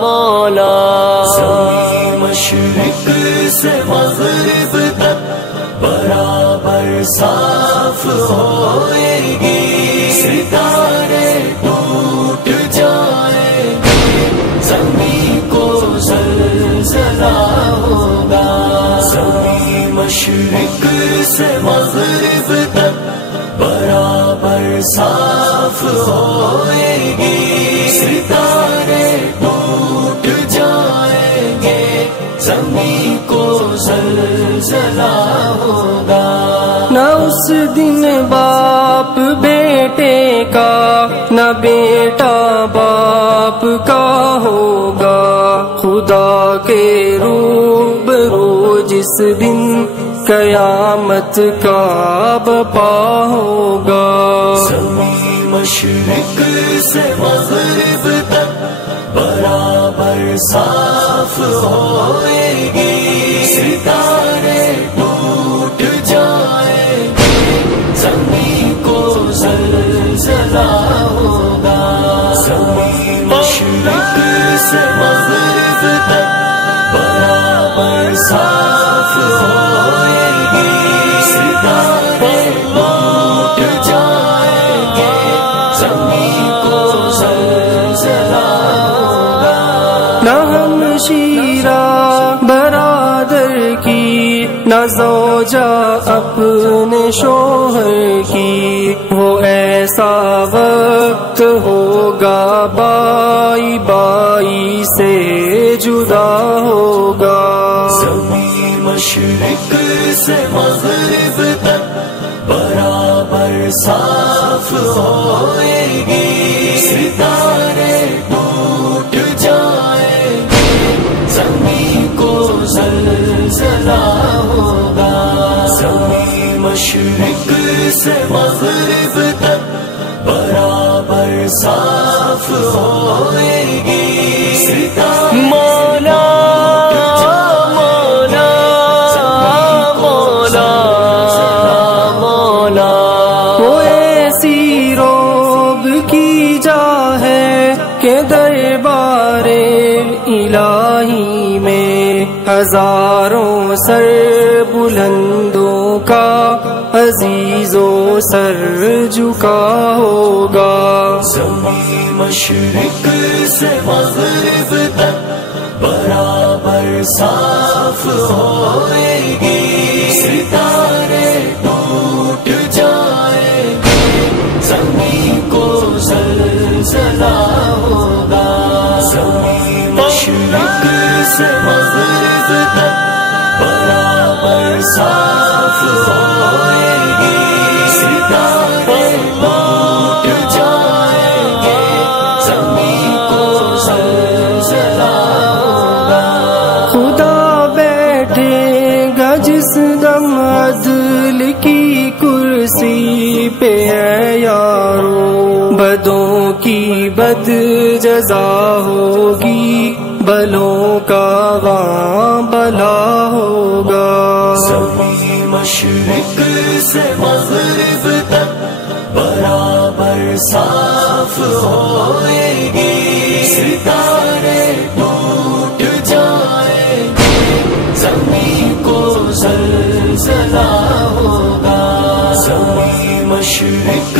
مولا زمین مشرق سے مغرب تک برابر صاف ہوئے گی، ستارے ٹوٹ جائیں گے، زمین کو زلزلہ ہوگا۔ زمین مشرق سے مغرب تک برابر صاف ہوئے گی، ستارے ٹوٹ جائیں گے، زمین کو زلزلہ ہوگا۔ نہ اس دن باپ بیٹے کا، نہ بیٹا باپ کا ہوگا، خدا کے روبرو جس دن قیامت کا بپا ہوگا۔ زمین مشرق سے مغرب تک برابر صاف ہوئے گی، ستارے ٹوٹ جائیں گے، زمین کو زلزلہ ہوگا۔ زمین مشرق سے مغرب تک برابر صاف ہوئے گی، ستارے ٹوٹ جائیں گے، زمین کو زلزلہ ہوگا۔ نہ ہمشیرہ برادر کی، نہ زوجہ اپنے شوہر کی، وہ ایسا وقت ہوگا بائی بائی سے جدا ہوگا۔ زمین مشرق سے مغرب تک برابر صاف ہوئے گی، ستارے ٹوٹ جائیں گے، زمین کو زلزلہ ہوگا۔ زمین مشرق سے مغرب تک برابر صاف ہوئے گی، ستارے مولا مولا مولا مولا، وہ ایسی روب کی جا ہے کہ دربار الہی میں ہزاروں سر بلندوں کا عزیز و سر جھکا ہوگا۔ زمین مشرق سے مغرب تک برابر صاف ہوئے گی، ستارے ٹوٹ جائیں گے، زمین کو زلزلہ ہوگا۔ زمین مشرق سے مغرب تک برابر صاف ہوئے گی، ستارے ٹوٹ جائیں گے، زمین کو زلزلہ ہوگا۔ خدا بیٹھے گا جس دم عدل کی کرسی پہ ہے یارو، بدوں کی بد جزا ہوگی، بلوں کا وہاں بلا ہوگا۔ زمین مشرق سے مغرب تک برابر صاف ہوئے گی، ستارے ٹوٹ جائیں گے، زمین کو زلزلہ ہوگا۔ زمین مشرق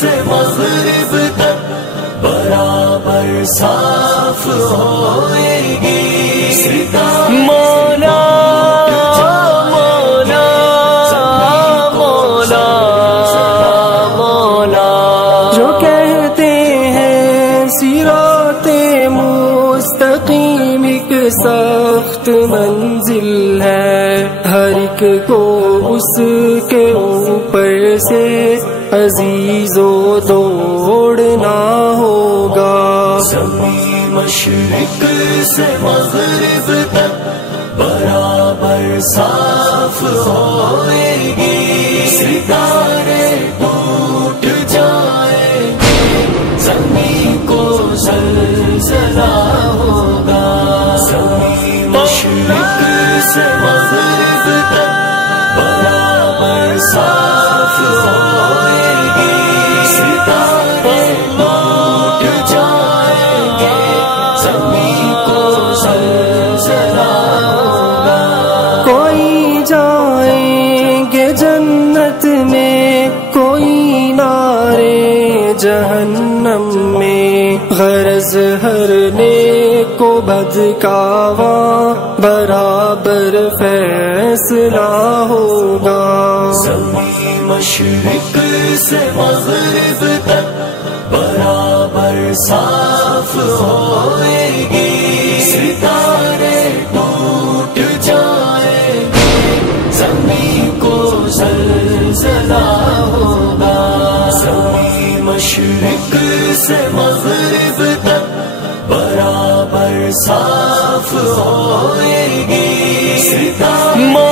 سے مغرب تک برابر صاف ہوئے گی، ستارے مولا مولا مولا مولا، جو کہتے ہیں صراط مستقیم ایک سخت منزل ہے، ہر ایک کو اس کے اوپر سے عزیز و دوڑنا ہوگا۔ زمین مشرق سے مغرب تک برابر صاف ہوئے گی، ستارے ٹوٹ جائیں گے، زمین کو زلزلہ ہوگا۔ زمین مشرق سے مغرب تک برابر صاف ہوئے گی، ستارے ٹوٹ جائیں گے، زمین زلزلہ ہوگا. کوئی جائیں گے جنت میں، کوئی نارے جہنم میں، غرض ہر نیک کو بد کا وہاں برابر فیصلہ ہوگا. زمین مشرق سے مغرب تک برابر صاف ہوئے گی، ستارے ٹوٹ جائیں گے، زمین کو زلزلہ ہوگا. زمین مشرق سے مغرب تک برابر صاف ہوئے گی، ستارے